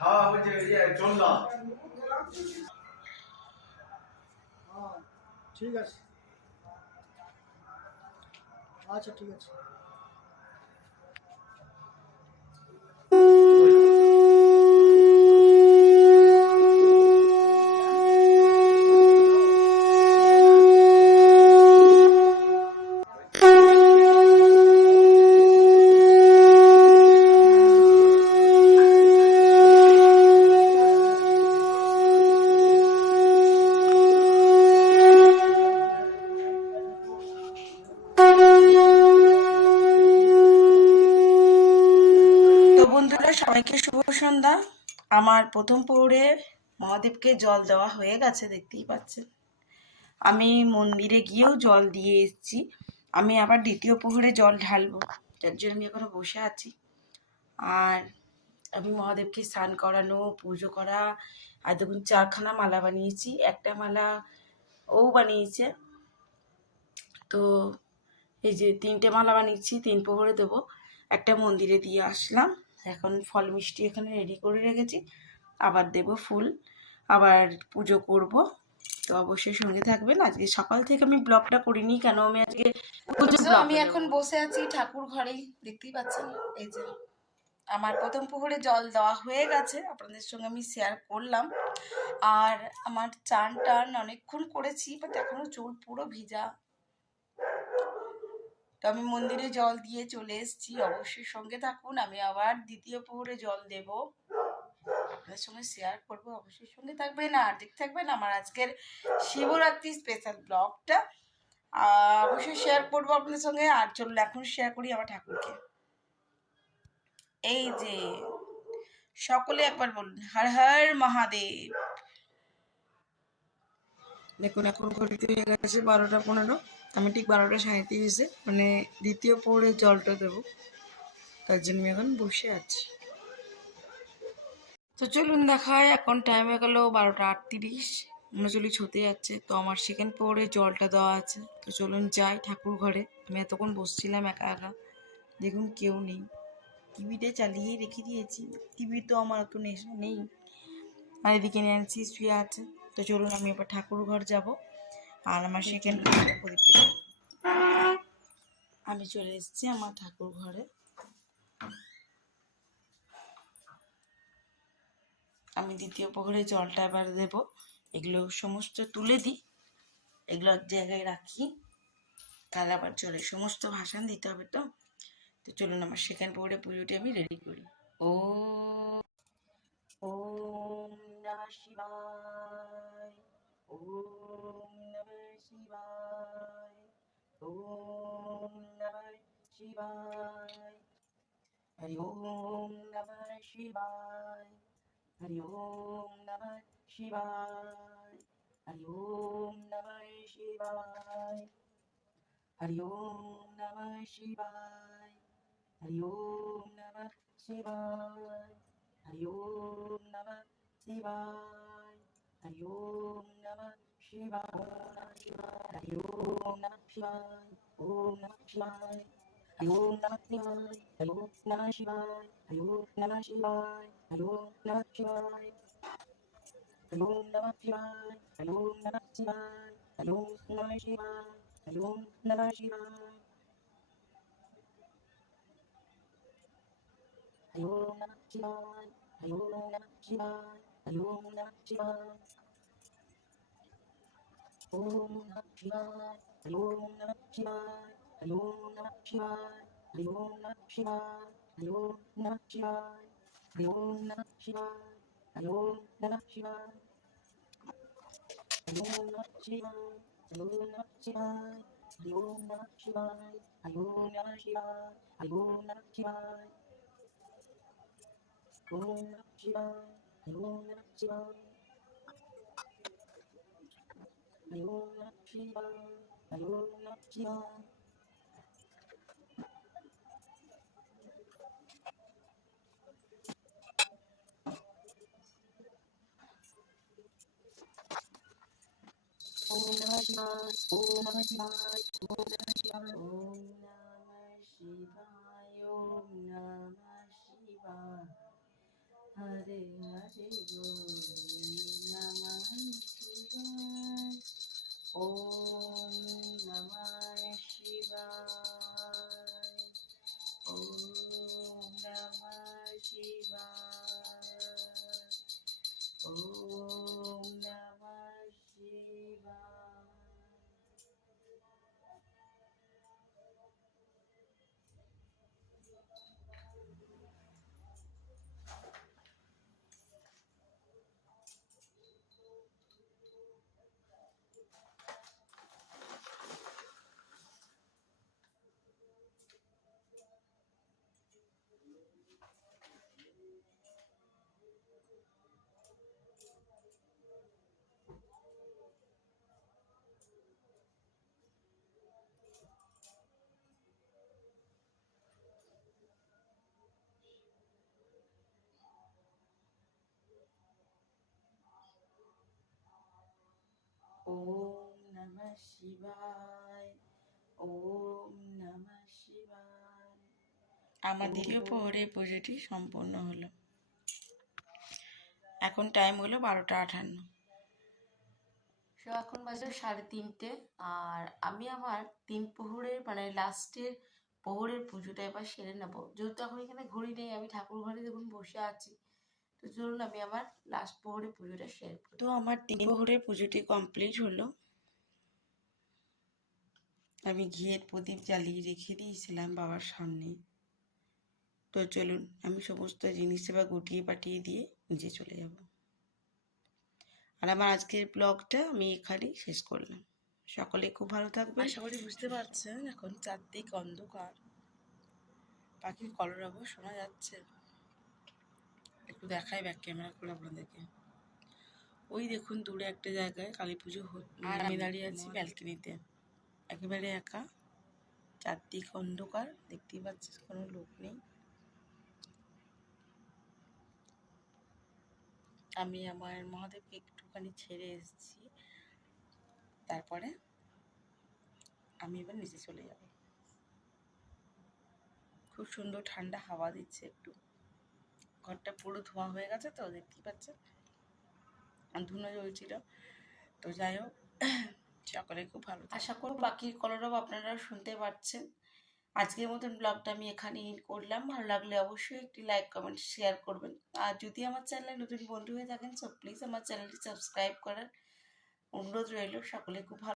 হ্যাঁ ওই যে ইয়ে জল্লা। ঠিক আছে, আচ্ছা ঠিক আছে। তো বন্ধুরা, সবাইকে শুভ সন্ধ্যা। আমার প্রথম প্রহরে মহাদেবকে জল দেওয়া হয়ে গেছে, দেখতেই পাচ্ছেন। আমি মন্দিরে গিয়েও জল দিয়ে এসেছি। আমি আবার দ্বিতীয় প্রহরে জল ঢালবো, তার জন্য আমি এখনো বসে আছি। আর আমি মহাদেবকে স্নান করানো, পুজো করা, আর দেখুন 4খানা মালা বানিয়েছি। একটা মালা ও বানিয়েছে। তো এই যে 3টে মালা বানিয়েছি, 3 প্রহরে দেবো। একটা মন্দিরে দিয়ে আসলাম। এখন ফল মিষ্টি এখানে রেডি করে রেখেছি, আবার দেব ফুল, আবার পুজো করব। তো অবশ্যই সঙ্গে থাকবেন। আজকে সকাল থেকে আমি ব্লগটা করিনি, কেন আমি আজকে আমি এখন বসে আছি ঠাকুর ঘরেই, দেখতেই পাচ্ছেন। এই যে আমার প্রথম প্রহরে জল দেওয়া হয়ে গেছে, আপনাদের সঙ্গে আমি শেয়ার করলাম। আর আমার চান টান অনেকক্ষণ করেছি, বাট এখনো চুল পুরো ভিজা। তো আমি মন্দিরে জল দিয়ে চলে এসেছি, অবশ্যই সঙ্গে থাকুন। আমি আবার দ্বিতীয় প্রহরে জল দেব, আপনাদের সঙ্গে শেয়ার করবো, অবশ্যই সঙ্গে থাকবেন আর দেখতে থাকবেন আমার আজকের শিবরাত্রি স্পেশাল ব্লগটা। অবশ্যই শেয়ার করবো আপনাদের সঙ্গে। আর চলুন এখন শেয়ার করি আমার ঠাকুরকে। এই যে সকলে একবার বলুন হর হর মহাদেব। দেখুন এখন ঘড়িতে হয়ে গেছে 12টা 15। আমি ঠিক 12টা 37-এ মানে দ্বিতীয় প্রহরে জলটা দেবো, তার জন্য আমি এখন বসে আছি। তো চলুন দেখায়, এখন টাইম হয়ে গেল 12টা 38, 39 হতে যাচ্ছে। তো আমার সেকেন্ড প্রহরে জলটা দেওয়া আছে। তো চলুন যাই ঠাকুর ঘরে। আমি এতক্ষণ বসছিলাম একা একা, দেখুন কেউ নেই। টিভিটা চালিয়েই রেখে দিয়েছি, টিভি তো আমার অত নেশা নেই। আর এদিকে ন্যান্সি শুয়ে আছে। তো চলুন আমি এবার ঠাকুর ঘর যাব। আর আমার সেকেন্ড প্রদীপটা, আমি চলে এসেছি আমার ঠাকুর ঘরে। আমি দ্বিতীয় প্রহরে জলটা এবার দেবো। এগুলো সমস্ত তুলে দিই, এগুলো এক জায়গায় রাখি, তাহলে আবার জলে সমস্ত ভাসান দিতে হবে। তো তো চলুন আমার সেকেন্ড প্রহরে পুজোটি আমি রেডি করি। ও ওম নমঃ শিবায়, ওম নমঃ শিবায়, ওম নমঃ শিবায়, হরি ওম নমঃ শিবায়, হরি ওম নমঃ শিবায়, হরি ওম নমঃ শিবায়, হরি ওম নমঃ শিবায়, হরি ওম নমঃ শিবায়, হরি ওম নমঃ শিবায়, হরি ওম নমঃ শিবায়, হরি ওম নমঃ শিবায়, ওম নমঃ শিবায়, হরি ওম নমঃ শিবায়, হরি ওম নমঃ শিবায়, হরি ওম নমঃ শিবায়, হরি ওম নমঃ শিবায়, হরি ওম নমঃ শিবায়, হরি ওম নমঃ শিবায়, হরি ওম নমঃ শিবায়, হরি ওম নমঃ শিবায়, হরি ওম নমঃ শিবায়, হরি ওম নমঃ শিবায়, হরি ওম নমঃ শিবায়, ওম নমঃ শিবায়, হরি ওম নমঃ শিবায়, হরি ওম নমঃ শিবায়, হরি ওম নমঃ শিবায়, হরি ওম নমঃ শিবায়, হরি ওম নমঃ শিবায়, হরি ওম নমঃ শিবায়, হরি ওম নমঃ শিবায়, হরি ওম নমঃ শিবায়, হরি ওম নমঃ শিবায়, হরি ওম নমঃ শিবায়, হরি ওম নমঃ শিবায়, ওম নমঃ শিবায়, হরি ওম নমঃ শিবায়, হরি ওম নমঃ শিবায়, হরি ওম নমঃ শিবায়, ওম নমঃ শিবায়, ওম নমঃ শিবায়, ওম নমঃ শিবায়, ওম নমঃ শিবায়, ওম নমঃ হরে হরে বলে নমঃ শিবায়। ওম নমঃ শিবায়। ওম নমঃ শিবায়। ওম নমঃ শিবায়। ওম নমঃ শিবায়। ওম নমঃ শিবায়। আমার দ্বিতীয় প্রহরের পুজোটি সম্পূর্ণ হলো। এখন টাইম হলো 12:58। এখন বাজে 3:30। আর আমি আমার 3 প্রহরের মানে লাস্টের প্রহরের পুজোটা এবার সেরে নেবো। যেহেতু এখন এখানে ঘড়ি নেই, আমি ঠাকুর ঘরে দেখুন বসে আছি, তো চলুন আমি আমার লাস্ট প্রহরের পুজোটা সেরে করি। তো আমার 3 প্রহরের পুজোটি কমপ্লিট হলো। আমি ঘিয়ের প্রদীপ জ্বালিয়ে রেখে দিয়েছিলাম বাবার সামনে। তো চলুন আমি সমস্ত জিনিস এবার গুটিয়ে পাঠিয়ে দিয়ে নিচে চলে যাব। আর আমার আজকের ব্লগটা আমি এখানেই শেষ করলাম। সকলে খুব ভালো থাকবেন। আশা করি বুঝতে পারছেন এখন চারদিক অন্ধকার, পাখির কলরব শোনা যাচ্ছে। একটু দেখাই ব্যাক ক্যামেরা করে আপনাদেরকে। ওই দেখুন দূরে একটা জায়গায় কালী পুজো আর আমি দাঁড়িয়ে আছি ব্যালকনিতে, একেবারে একা। চারদিক অন্ধকার, দেখতেই পাচ্ছিস কোনো লোক নেই। আমি আমার মহাদেবকে একটুখানি ছেড়ে এসেছি, তারপরে আমি এবার নিচে চলে যাব। খুব সুন্দর ঠান্ডা হাওয়া দিচ্ছে একটু। ঘরটা পুরো ধোঁয়া হয়ে গেছে তো দেখতেই পাচ্ছেন, আর ধুনো জ্বলছিল। তো যাই হোক, সকলে খুব ভালো। আশা করব পাখির কলরব আপনারা শুনতে পাচ্ছেন। আজকের মতন ব্লগটা আমি এখানে এন্ড করলাম। ভালো লাগলে অবশ্যই একটি লাইক কমেন্ট শেয়ার করবেন। আর যদি আমার চ্যানেলে নতুন বন্ধু হয়ে থাকেন, সো প্লিজ আমার চ্যানেলটি সাবস্ক্রাইব করার অনুরোধ রইল। সকলে খুব ভালো